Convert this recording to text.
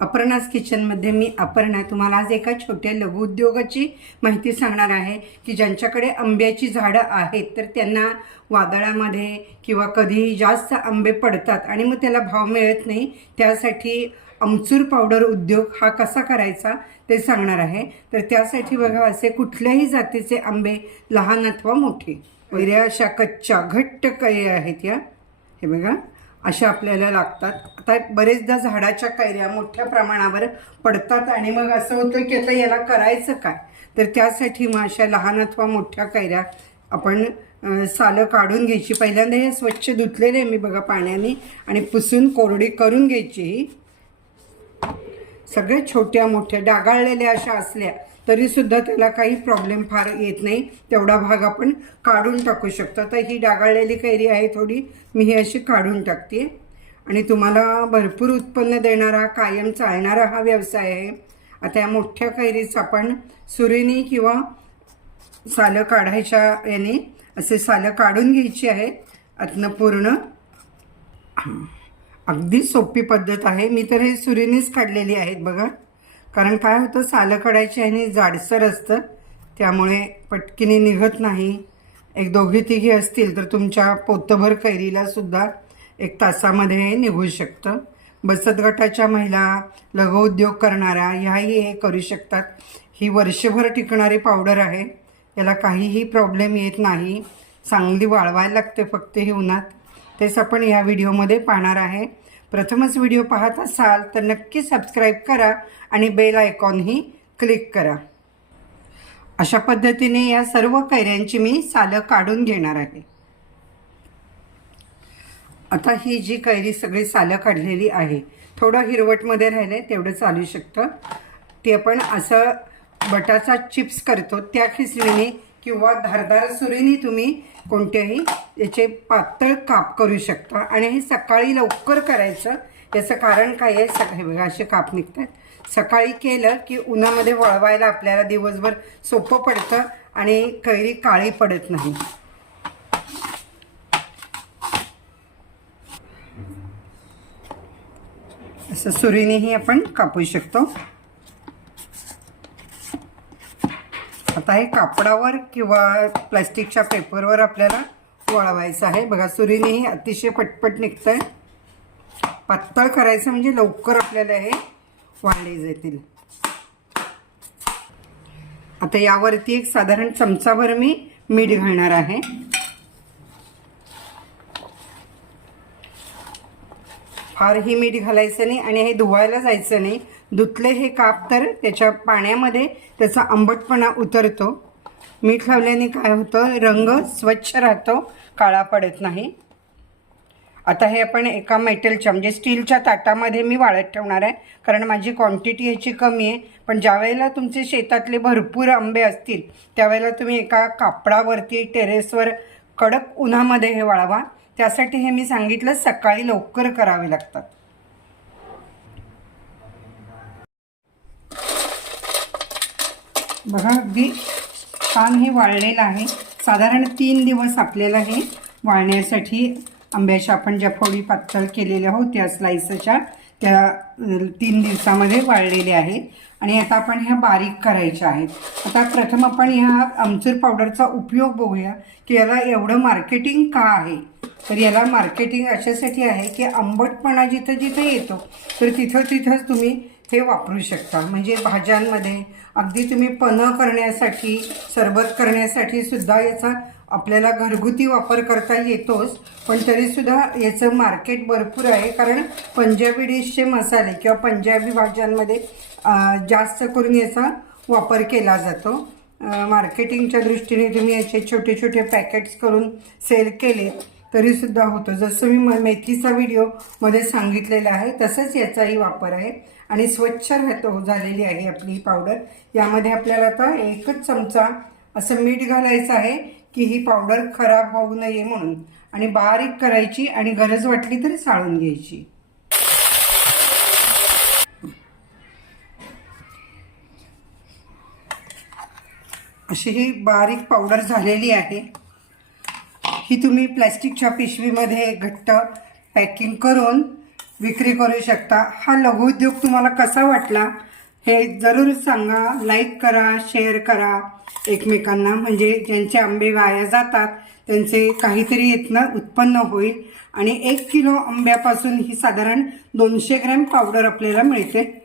अपर्णास किचनमध्ये मी अपर्णा तुम्हाला आज एका छोट्या लघुउद्योगाची माहिती सांगणार आहे की ज्यांच्याकडे आंब्याची झाडं आहेत तर त्यांना वादळामध्ये किंवा कधीही जास्त आंबे पडतात आणि मग त्याला भाव मिळत नाही त्यासाठी आमचूर पावडर उद्योग हा कसा करायचा ते सांगणार आहे. तर त्यासाठी बघा असे कुठल्याही जातीचे आंबे लहान अथवा मोठे. वैऱ्या अशा कच्च्या घट्ट काही आहेत या. हे बघा. अशा आपल्याला लागतात. आता बरेचदा झाडाच्या कैऱ्या मोठ्या प्रमाणावर पडतात आणि मग असं होतं की आता याला करायचं काय? तर त्यासाठी मग अशा लहान अथवा मोठ्या कैऱ्या आपण सालं काढून घ्यायची. पहिल्यांदा हे स्वच्छ धुतलेले आहे मी बघा पाण्याने. आणि पुसून कोरडी करून घ्यायची ही. सगळ्या छोट्या मोठ्या डागाळलेल्या अशा असल्या तरीसुद्धा त्याला काही प्रॉब्लेम फार येत नाही. तेवढा भाग आपण काढून टाकू शकतो. तर ही डागाळलेली कैरी आहे थोडी. मी ही अशी काढून टाकते. आणि तुम्हाला भरपूर उत्पन्न देणारा कायम चालणारा हा व्यवसाय आहे. आता या मोठ्या कैरीच आपण सुरीने किंवा सालं काढायच्या याने असे सालं काढून घ्यायची आहेत आतनं पूर्ण अगदी सोपी पद्धत आहे. मी तर हे सुरीनेच काढलेली आहेत बघा. कारण काय होतं सालं काढायची आणि जाडसर असतं. त्यामुळे पटकीने निघत नाही. एक दोघी तिघी असतील तर तुमच्या पोतभर कैरीला सुद्धा एक तासामध्ये हे निघू शकतं. बचत गटाच्या महिला लघुउद्योग करणाऱ्या ह्याही हे करू शकतात. ही वर्षभर टिकणारी पावडर आहे. याला काहीही प्रॉब्लेम येत नाही. चांगली वाळवायला लागते फक्त ही उन्हात तेच आपण या व्हिडिओमध्ये पाहणार आहे. प्रथमच व्हिडिओ पाहत असाल तर नक्की सबस्क्राईब करा आणि बेल आयकॉनही क्लिक करा. अशा पद्धतीने या सर्व कैऱ्यांची मी सालं काढून घेणार आहे. आता ही जी कैरी सगळी सालं काढलेली आहे थोडं हिरवटमध्ये राहिले तेवढं चालू शकतं. ते आपण असं बटाचा चिप्स करतो त्या खिसणीने किंवा धारदार सुरीने तुम्ही कोणत्याही याचे पातळ काप करू शकता. आणि हे सकाळी लवकर करायचं. याचं कारण काय आहे? सकाळी बघा असे काप निघतात. सकाळी केलं की उन्हामध्ये वळवायला आपल्याला दिवसभर सोपं पडतं आणि कैरी काळी पडत नाही. असं सुरीनेही आपण कापू शकतो. आता हे कापडावर किंवा प्लास्टिकच्या पेपरवर आपल्याला वळवायचं आहे. बघा सुरीनेही अतिशय पटपट निघतं आहे पातळ करायचं म्हणजे लवकर आपल्याला हे वाळले जातील आता यावरती एक साधारण चमचाभर मी मीठ घालणार आहे. फार ही मीठ घालायचं नाही आणि हे धुवायला जायचं नाही. धुतले हे काप तर त्याच्या पाण्यामध्ये त्याचा आंबटपणा उतरतो. मीठ लावल्याने काय होतं? रंग स्वच्छ राहतो काळा पडत नाही. आता हे आपण एका मेटलच्या म्हणजे स्टीलच्या ताटामध्ये मी वाळत ठेवणार आहे कारण माझी क्वांटिटी ह्याची कमी आहे. पण ज्यावेळेला तुमचे शेतातले भरपूर आंबे असतील त्यावेळेला तुम्ही एका कापडावरती टेरेसवर कडक उन्हामध्ये हे वाळवा. त्यासाठी हे मी सांगितलं सकाळी लवकर करावे लागतात. बघा अगदी छान हे वाळलेलं आहे. साधारण तीन दिवस आपल्याला हे वाळण्यासाठी आंब्याच्या आपण ज्या फोडी पातळ केलेल्या होत्या स्लाइसच्या त्या तीन दिवसामध्ये वाळलेले आहेत. आणि आता आपण ह्या बारीक करायच्या आहेत. आता प्रथम आपण ह्या आमचूर पावडरचा उपयोग बघूया की याला एवढं मार्केटिंग का आहे? तर याला मार्केटिंग अशासाठी आहे की आंबटपणा जिथं जिथं येतो तर तिथं तिथंच तुम्ही हे वापरू शकता. म्हणजे भाज्यांमध्ये अगदी तुम्ही पनं करण्यासाठी सरबत करण्यासाठी सुद्धा याचा आपल्याला घरगुती वापर करता येतोच पण तरीसुद्धा याचं मार्केट भरपूर आहे. कारण पंजाबी डिशचे मसाले किंवा पंजाबी भाज्यांमध्ये जास्त करून याचा वापर केला जातो. मार्केटिंगच्या दृष्टीने तुम्ही याचे छोटे छोटे पॅकेट्स करून सेल केले तरीसुद्धा होतं. जसं मी म मेथीचा व्हिडिओमध्ये सांगितलेला आहे तसंच याचाही वापर आहे. आणि स्वच्छ राहतो झालेली आहे आपली ही पावडर यामध्ये आपल्याला आता एकच चमचा असं मीठ घालायचं आहे की ही पावडर खराब होऊ नये म्हणून. आणि बारीक करायची आणि गरज वाटली तर साळून घ्यायची. अशी ही बारीक पावडर झालेली आहे. ही तुम्ही प्लॅस्टिकच्या पिशवीमध्ये घट्ट पॅकिंग करून विक्री करू शकता. हा लघुउद्योग तुम्हाला कसा वाटला हे जरूर सांगा. लाईक करा शेअर करा. एकमेकांना म्हणजे ज्यांचे आंबे वाया जातात त्यांचे काहीतरी इथनं उत्पन्न होईल. आणि एक किलो आंब्यापासून ही साधारण दोनशे ग्रॅम पावडर आपल्याला मिळते.